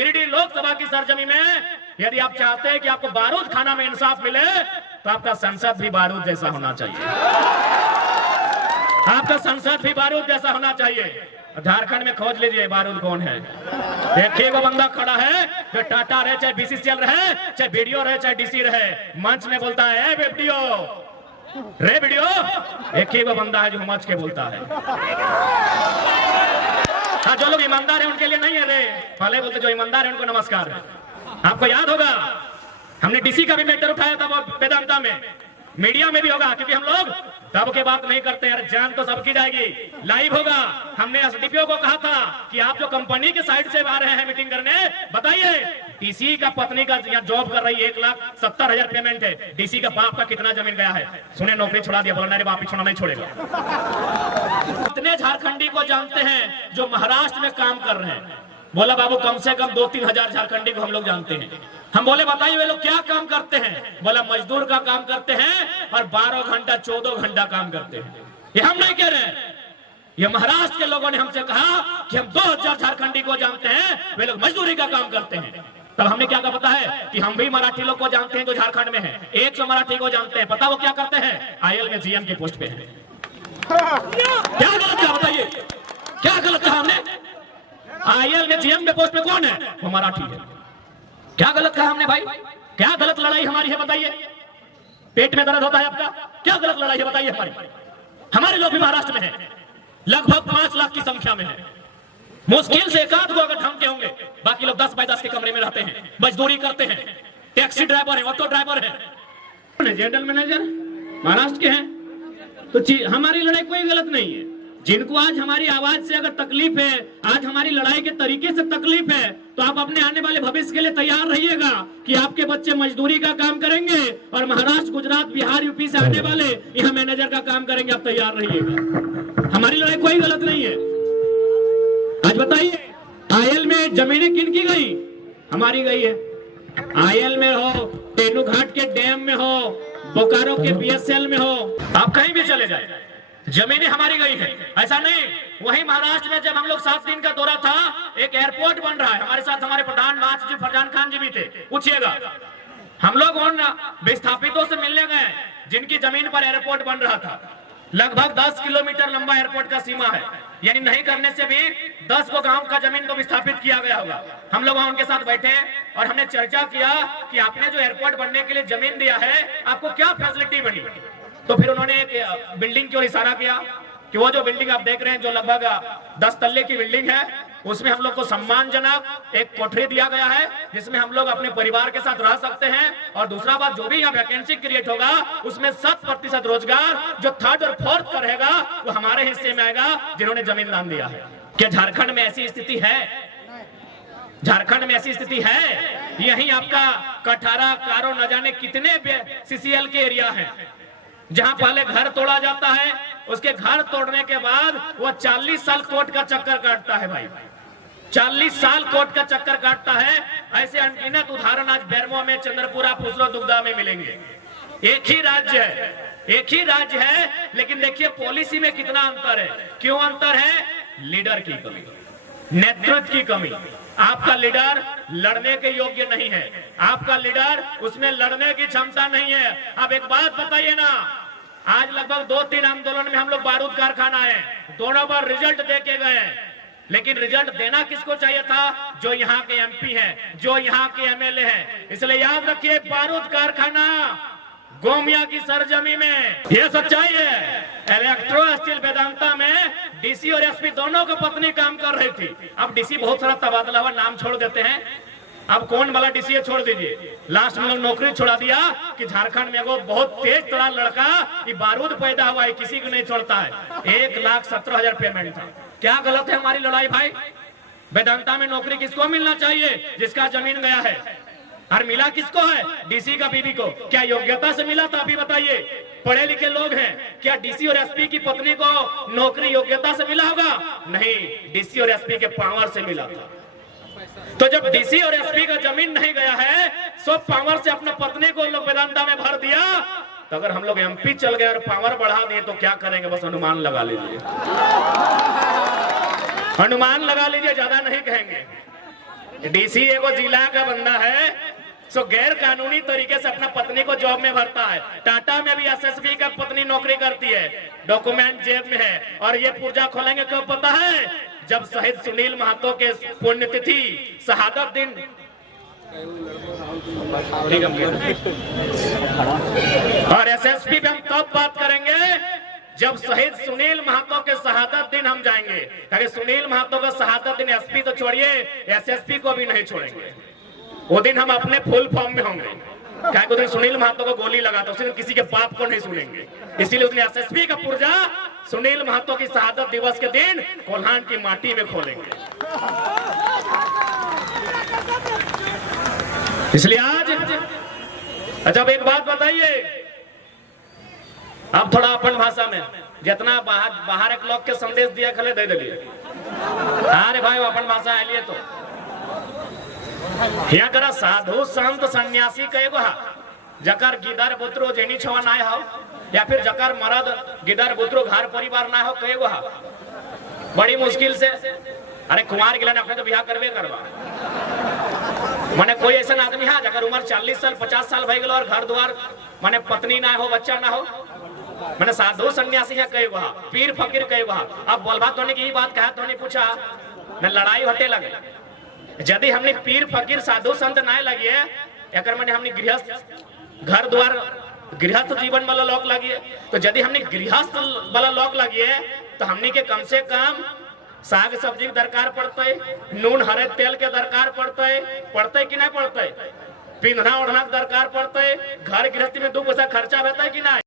गिरिडीह लोकसभा की सरजमी में यदि आप चाहते हैं कि आपको बारूद खाना में इंसाफ मिले तो आपका संसद भी बारूद जैसा होना चाहिए। आपका संसद भी बारूद जैसा होना चाहिए। झारखंड में खोज लीजिए बारूद कौन है। एक ही वो बंदा खड़ा है जो टाटा रहे, चाहे बीसीसीएल रहे, चाहे बीडीओ रहे, चाहे डीसी रहे, मंच में बोलता है वीडियो रे वीडियो। एक ही वो बंदा है जो मंच के बोलता है। हाँ, जो लोग ईमानदार है उनके लिए नहीं है रे, पहले बोलते जो ईमानदार है उनको नमस्कार है। आपको याद होगा हमने डीसी का भी मैटर उठाया था वो वेदांता में, मीडिया में भी होगा, क्योंकि हम लोग दब के बात नहीं करते यार, जान तो सबकी जाएगी, लाइव होगा। हमने एसडीपीओ को कहा था कि आप जो कंपनी के साइड से आ रहे हैं मीटिंग करने, बताइए डीसी का पत्नी का यहाँ जॉब कर रही है, 1,70,000 पेमेंट है, डीसी का बाप का कितना जमीन गया है? सुने नौकरी छोड़ा दिया, बोला बाप छोड़ा नहीं छोड़ेगा। इतने झारखंडी को जानते हैं जो महाराष्ट्र में काम कर रहे हैं। बोला बाबू कम से कम 2-3 हजार झारखंडी को हम लोग जानते हैं। हम बोले बताइए वे लोग क्या काम करते हैं? बोला मजदूर का काम करते हैं और 12 घंटा 14 घंटा काम करते हैं। ये हम नहीं कह रहे हैं, ये महाराष्ट्र के लोगों ने हमसे कहा कि हम 2000 झारखंडी को जानते हैं, वे लोग मजदूरी का काम करते हैं। तब हमने क्या कहा पता है कि हम भी मराठी लोग को जानते हैं जो झारखंड में है, 100 मराठी को जानते हैं। पता वो क्या करते हैं? आईएल में जीएम की पोस्ट पे है। क्या गलत कहा बताइए, क्या गलत कहा हमने? आईएल में जीएम के पोस्ट पे कौन है? वो मराठी है। क्या गलत कहा हमने भाई? क्या गलत लड़ाई हमारी है बताइए? पेट में दर्द होता है आपका? क्या गलत लड़ाई है बताइए हमारी? हमारे लोग भी महाराष्ट्र में हैं, लगभग 5 लाख की संख्या में है। मुश्किल से 1-8 को अगर ढंग के होंगे, बाकी लोग 10 बाय 10 के कमरे में रहते हैं, मजदूरी करते हैं, टैक्सी ड्राइवर है, ऑटो ड्राइवर है, जनरल मैनेजर महाराष्ट्र के हैं। तो हमारी लड़ाई कोई गलत नहीं है। जिनको आज हमारी आवाज से अगर तकलीफ है, आज हमारी लड़ाई के तरीके से तकलीफ है, तो आप अपने आने वाले भविष्य के लिए तैयार रहिएगा कि आपके बच्चे मजदूरी का काम करेंगे और महाराष्ट्र, गुजरात, बिहार, यूपी से आने वाले यहाँ मैनेजर का काम करेंगे। आप तैयार रहिएगा, हमारी लड़ाई कोई गलत नहीं है। आज बताइए आयल में जमीनें किन की गई? हमारी गई है। आयल में हो, तेनू घाट के डैम में हो, बोकारो के बीएसएल में हो, आप कहीं भी चले जाए, जमीनें हमारी गई है। ऐसा नहीं, वहीं महाराष्ट्र में जब हम लोग 7 दिन का दौरा था, एक एयरपोर्ट बन रहा है, हमारे साथ हमारे प्रधान महासचिव फरजान खान जी भी थे। पूछिएगा, हम लोग उन विस्थापितों से मिलने गए जिनकी जमीन पर एयरपोर्ट बन रहा था। लगभग 10 किलोमीटर लंबा एयरपोर्ट का सीमा है, यानी नहीं करने से भी 10 को गांव का जमीन को विस्थापित किया गया होगा। हम लोग वहां उनके साथ बैठे और हमने चर्चा किया कि आपने जो एयरपोर्ट बनने के लिए जमीन दिया है, आपको क्या फैसिलिटी बनी? तो फिर उन्होंने एक बिल्डिंग की ओर इशारा किया कि वो जो बिल्डिंग आप देख रहे हैं, जो लगभग 10 तल्ले की बिल्डिंग है, उसमें हम लोग को सम्मानजनक एक कोठरी दिया गया है, जिसमें हम लोग अपने परिवार के साथ रह सकते हैं। और दूसरा बात, जो भी यहाँ वैकेंसी क्रिएट होगा उसमें 100% रोजगार जो 3rd और 4th का रहेगा वो हमारे हिस्से में आएगा, जिन्होंने जमीन दान दिया है। क्या झारखंड में ऐसी स्थिति है? झारखंड में ऐसी स्थिति है? यही आपका कठारा, कारो, न जाने कितने सीसीएल के एरिया है जहां पहले घर तोड़ा जाता है, उसके घर तोड़ने के बाद वो 40 साल कोर्ट का चक्कर काटता है भाई, 40 साल कोर्ट का चक्कर काटता है। ऐसे अनगिनत उदाहरण आज बेरमो में, चंद्रपुरा, फुसलो, दुग्धा में मिलेंगे। एक ही राज्य है, एक ही राज्य है, लेकिन देखिए पॉलिसी में कितना अंतर है। क्यों अंतर है? लीडर की कमी, नेतृत्व की कमी। आपका लीडर लड़ने के योग्य नहीं है, आपका लीडर उसमें लड़ने की क्षमता नहीं है। अब एक बात बताइए ना, आज लगभग 2-3 आंदोलन में हम लोग बारूद कारखाना है, दोनों बार रिजल्ट दे के गए, लेकिन रिजल्ट देना किसको चाहिए था? जो यहाँ के एमपी हैं, जो यहाँ के एमएलए हैं। इसलिए याद रखिए, बारूद कारखाना गोमिया की सरजमी में यह सच्चाई है। इलेक्ट्रो स्टील वेदांता में डीसी और एसपी दोनों की पत्नी काम कर रही थी। अब डीसी बहुत सारा तबादला हुआ, नाम छोड़ देते हैं। अब कौन वाला डीसी है छोड़ दीजिए, लास्ट में लोग नौकरी छोड़ा दिया कि झारखंड में वो बहुत तेज तरार लड़का कि बारूद पैदा हुआ है, किसी को नहीं छोड़ता है। 1,17,000 पेमेंट था। क्या गलत है हमारी लड़ाई भाई? वेदांता में नौकरी किसको मिलना चाहिए? जिसका जमीन गया है। और मिला किसको है? डीसी का बीवी को। क्या योग्यता से मिला था? अभी बताइए, पढ़े लिखे लोग हैं, क्या डीसी और एसपी की पत्नी को नौकरी योग्यता से मिला होगा? नहीं, डीसी और एसपी के पावर से मिला था। तो जब डीसी और एसपी का जमीन नहीं गया है, सब पावर से अपने पत्नी को लोग वेदांता में भर दिया। तो अगर हम लोग एमपी चल गए और पावर बढ़ा दिए तो क्या करेंगे? बस अनुमान लगा लीजिए, अनुमान लगा लीजिए, ज्यादा नहीं कहेंगे। डीसी एगो जिला का बंदा है, सो गैर कानूनी तरीके से अपना पत्नी को जॉब में भरता है। टाटा में भी एसएसपी का पत्नी नौकरी करती है, डॉक्यूमेंट जेब में है। और ये पुर्जा खोलेंगे कब पता है? जब शहीद सुनील महतो के पुण्यतिथि शहादत दिन और एसएसपी पे हम तब बात करेंगे जब शहीद सुनील महतो के शहादत दिन हम जाएंगे। ताकि सुनील महतो का शहादत दिन एसपी तो छोड़िए, एसएसपी को भी नहीं छोड़ेंगे। वो दिन हम अपने फुल फॉर्म में होंगे। क्या दिन सुनील महतो को गोली लगा था, उस दिन किसी के बाप को नहीं सुनेंगे। इसीलिए उसने एसएसपी का पुर्जा सुनील महतो की शहादत दिवस के दिन कोल्हान की माटी में खोलेंगे। इसलिए आज अच्छा एक बात बताइए, अब थोड़ा अपन भाषा में जितना बाहर एक लोग के संदेश दिया खले दे दिलिए। अरे भाई अपन भाषा है लिए तो यहाँ करा साधु संत सन्यासी कएगो हा, जकर गिदर बुतरो जेनी छवा ना हो, या फिर जकर मरद गिदर बुतरो घर परिवार ना हो कएगो हा। बड़ी मुश्किल से अरे कुमार गिला ने तो बियाह करबे करवा। माने कोई ऐसा आदमी है जकर उम्र 40 साल 50 साल भई गेल और घर द्वार माने पत्नी ना हो बच्चा ना हो, मैंने साधु सन्यासी है कई वहा, पीर फकीर कई वहा। अब बोलबा तो ने की बात कहा तो ने पूछा मैं लड़ाई हटे लगे। यदि हमने पीर फकीर साधु संत ना लगिए एकर माने हमने गृहस्थ घर द्वार गृहस्थ जीवन वाला लोग लगिए। तो यदि हमने गृहस्थ वाला लोग लगिए तो हमने के कम से कम साग सब्जी के दरकार पड़ते, नून हरे तेल के दरकार पड़ते कि नहीं पड़ते, पिंधना ओढ़ना के दरकार पड़ते, घर गृहस्थी में 2 पैसा खर्चा रहता है कि नहीं।